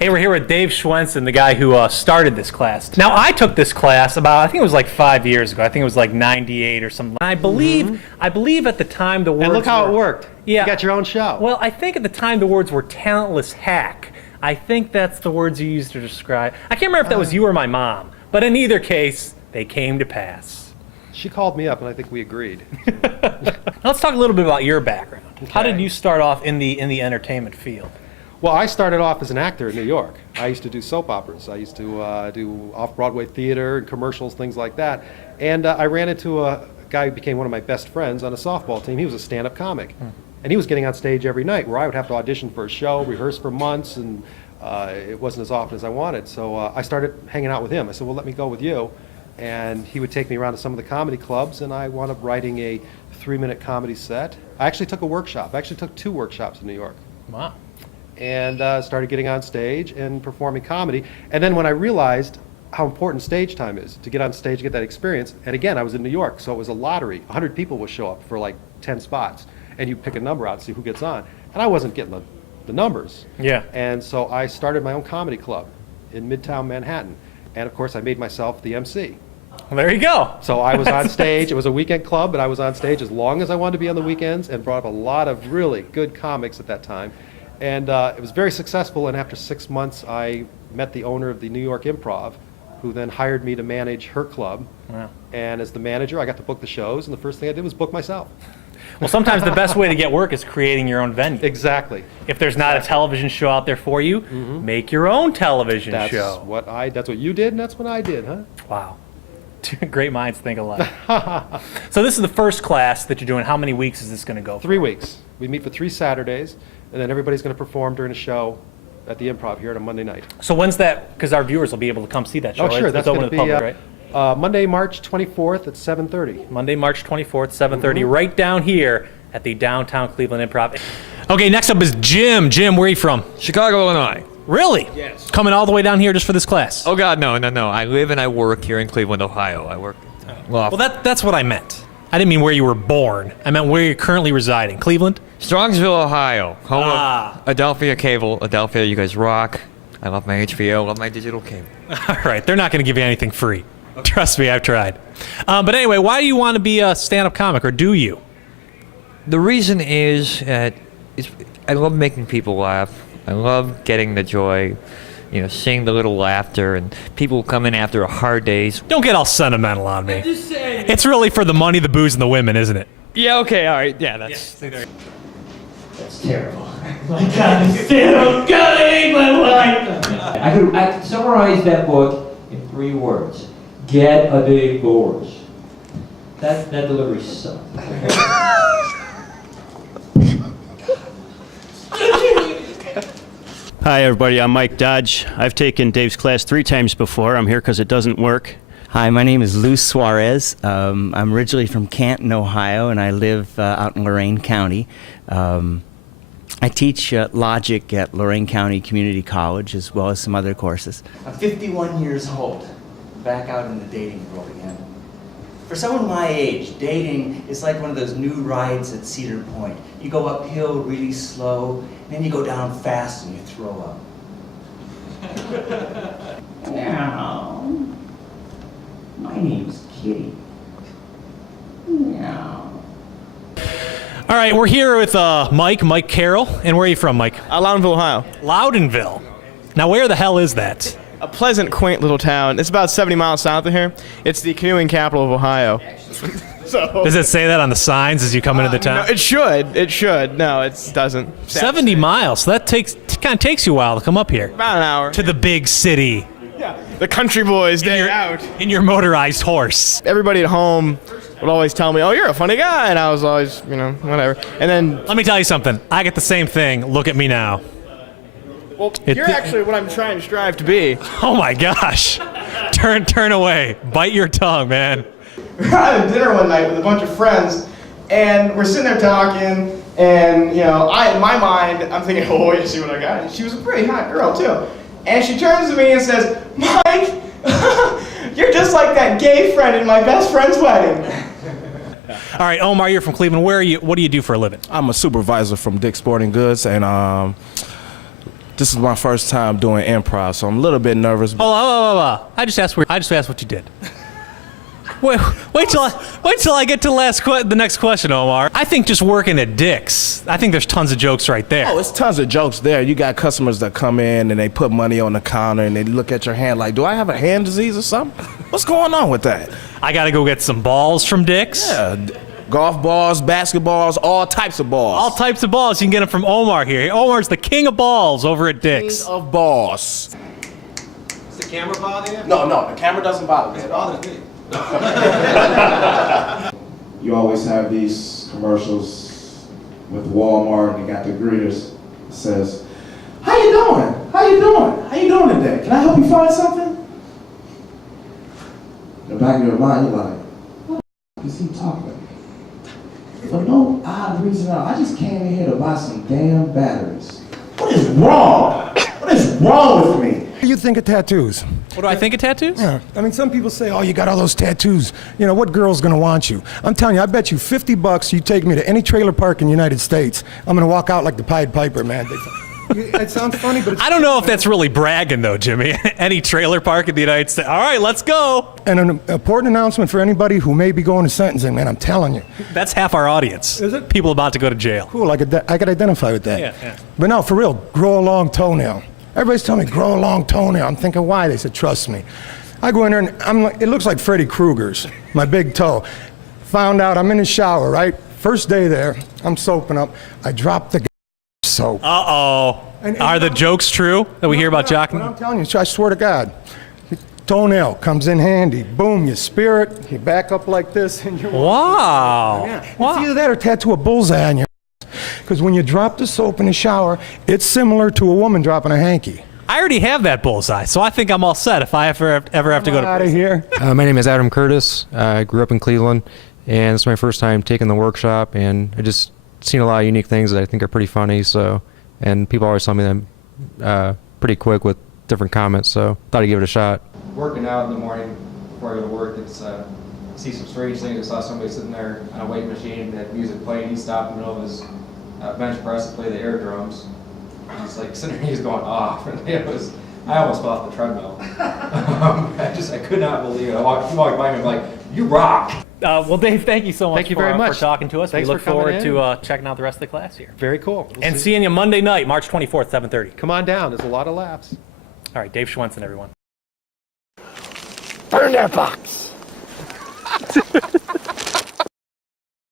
Hey, we're here with Dave Schwensen, the guy who started this class. Now, I took this class I think it was like 5 years ago. I think it was like 98 or something. I believe at the time the words And look how it worked. Yeah. You got your own show. Well, I think at the time the words were talentless hack. I think that's the words you used to describe. I can't remember if that was you or my mom, but in either case, they came to pass. She called me up, and I think we agreed. Let's talk a little bit about your background. Okay. How did you start off in the entertainment field? Well, I started off as an actor in New York. I used to do soap operas. I used to do off-Broadway theater and commercials, things like that. And I ran into a guy who became one of my best friends on a softball team. He was a stand-up comic. And he was getting on stage every night, where I would have to audition for a show, rehearse for months, and it wasn't as often as I wanted. So I started hanging out with him. I said, well, let me go with you. And he would take me around to some of the comedy clubs, and I wound up writing a 3-minute comedy set. I actually took a workshop. I actually took 2 workshops in New York. Wow. And started getting on stage and performing comedy. And then when I realized how important stage time is, to get on stage, get that experience, and again, I was in New York, so it was a lottery. 100 people would show up for like 10 spots, and you pick a number out to see who gets on. And I wasn't getting the numbers. Yeah. And so I started my own comedy club in Midtown Manhattan. And of course, I made myself the MC. Well, there you go. So I was on stage. It was a weekend club, but I was on stage as long as I wanted to be on the weekends, and brought up a lot of really good comics at that time. And it was very successful, and after 6 months, I met the owner of the New York Improv, who then hired me to manage her club. Wow. And as the manager, I got to book the shows, and the first thing I did was book myself. Well, sometimes the best way to get work is creating your own venue. Exactly. If there's not a television show out there for you, make your own television That's show. that's what you did, and that's what I did, huh? Wow. Great minds think alike. So this is the first class that you're doing. How many weeks is this going to go for? 3 weeks. We meet for 3 Saturdays, and then everybody's going to perform during a show at the Improv here on a Monday night. So when's that? Because our viewers will be able to come see that show. Oh, sure. It's That's open going to to the be public, right? Monday, March 24th at 7:30. Monday, March 24th, 7:30, right down here at the Downtown Cleveland Improv. Okay, next up is Jim. Jim, where are you from? Chicago, Illinois. Really? Yes. Coming all the way down here just for this class? Oh, God, no. I live and I work here in Cleveland, Ohio. I work. Well, that's what I meant. I didn't mean where you were born. I meant where you're currently residing. Cleveland? Strongsville, Ohio. Home of Adelphia Cable. Adelphia, you guys rock. I love my HBO, love my digital cable. All right, they're not going to give you anything free. Trust me, I've tried. But anyway, why do you want to be a stand-up comic, or do you? The reason is that I love making people laugh. I love getting the joy, seeing the little laughter, and people come in after a hard day's. Don't get all sentimental on me. I'm just saying. It's really for the money, the booze, and the women, isn't it? Yeah, okay, all right. Yeah, that's... That's terrible. My God, stand-up comedy, my life. I could summarize that book in 3 words. Get a divorce. That delivery sucked. Hi, everybody. I'm Mike Dodge. I've taken Dave's class 3 times before. I'm here because it doesn't work. Hi, my name is Lou Suarez. I'm originally from Canton, Ohio, and I live out in Lorain County. I teach logic at Lorain County Community College, as well as some other courses. I'm 51 years old, back out in the dating world again. For someone my age, dating is like one of those new rides at Cedar Point. You go uphill really slow, and then you go down fast and you throw up. Now, my name's Kitty. Meow. All right, we're here with Mike Carroll. And where are you from, Mike? Loudonville, Ohio. Loudonville. Now, where the hell is that? A pleasant, quaint little town. It's about 70 miles south of here. It's the canoeing capital of Ohio. Does it say that on the signs as you come into the town? No, it should. It should. No, it doesn't. 70 miles. So that kind of takes you a while to come up here. About an hour. To the big city. Yeah. The country boys day out. In your motorized horse. Everybody at home would always tell me, "Oh, you're a funny guy," and I was always, whatever. And then let me tell you something. I get the same thing. Look at me now. Well, you're actually what I'm trying to strive to be. Oh my gosh. Turn away. Bite your tongue, man. We were having dinner one night with a bunch of friends, and we're sitting there talking, and, in my mind, I'm thinking, oh, you see what I got? And she was a pretty hot girl, too. And she turns to me and says, Mike, you're just like that gay friend in my best friend's wedding. All right, Omar, you're from Cleveland. Where are you? What do you do for a living? I'm a supervisor from Dick's Sporting Goods, and This is my first time doing improv, so I'm a little bit nervous. Oh, I just asked what you did. Wait till I get to the next question, Omar. I think just working at Dick's, I think there's tons of jokes right there. Oh, it's tons of jokes there. You got customers that come in and they put money on the counter and they look at your hand like, do I have a hand disease or something? What's going on with that? I gotta go get some balls from Dick's. Yeah, golf balls, basketballs, all types of balls. All types of balls. You can get them from Omar here. Omar's the king of balls over at Dick's. King of balls. Does the camera bother you? No, the camera doesn't bother me at all. bothers me. You always have these commercials with Walmart and they got the greeters. It says, how you doing? How you doing? How you doing today? Can I help you find something? In the back of your mind, you're like, what the is he talking to me? For no odd reason at all. I just came in here to buy some damn batteries. What is wrong? What is wrong with me? What do you think of tattoos? What do I think of tattoos? Yeah, I mean, some people say, oh, you got all those tattoos. You know, what girl's gonna want you? I'm telling you, I bet you $50 you take me to any trailer park in the United States, I'm gonna walk out like the Pied Piper, man. It sounds funny, but it's I don't know if that's really bragging, though, Jimmy. Any trailer park in the United States. All right, let's go. And an important announcement for anybody who may be going to sentencing, man, I'm telling you. That's half our audience. Is it? People about to go to jail. Cool, I could identify with that. Yeah. But no, for real, grow a long toenail. Everybody's telling me, grow a long toenail. I'm thinking, why? They said, trust me. I go in there and I'm like, it looks like Freddy Krueger's, my big toe. Found out I'm in the shower, right? First day there, I'm soaping up. I dropped the soap. Uh-oh. Are the jokes true that we hear about jocking? I'm telling you, I swear to God. Toenail comes in handy. Boom, you spear it, you back up like this, and you're Wow. Yeah. Wow. It's either that or tattoo a bullseye on your because when you drop the soap in the shower, it's similar to a woman dropping a hanky. I already have that bullseye, so I think I'm all set if I ever have to go to Out of here. My name is Adam Curtis. I grew up in Cleveland, and it's my first time taking the workshop, and I just seen a lot of unique things that I think are pretty funny. So, and people always tell me them pretty quick with different comments. So, thought I'd give it a shot. Working out in the morning before I go to work, it's see some strange things. I saw somebody sitting there on a weight machine that had music playing. He stopped in the middle of his bench press to play the air drums. He's like sitting there, he's going off, and I almost fell off the treadmill. I could not believe it. He walked by me and like, you rock. Well, Dave, thank you so much, Thank you very much for talking to us. Thanks we look for coming forward in. to checking out the rest of the class here. Very cool. And seeing you Monday night, March 24th, 7:30. Come on down. There's a lot of laughs. All right, Dave Schwensen, everyone. Burn that box.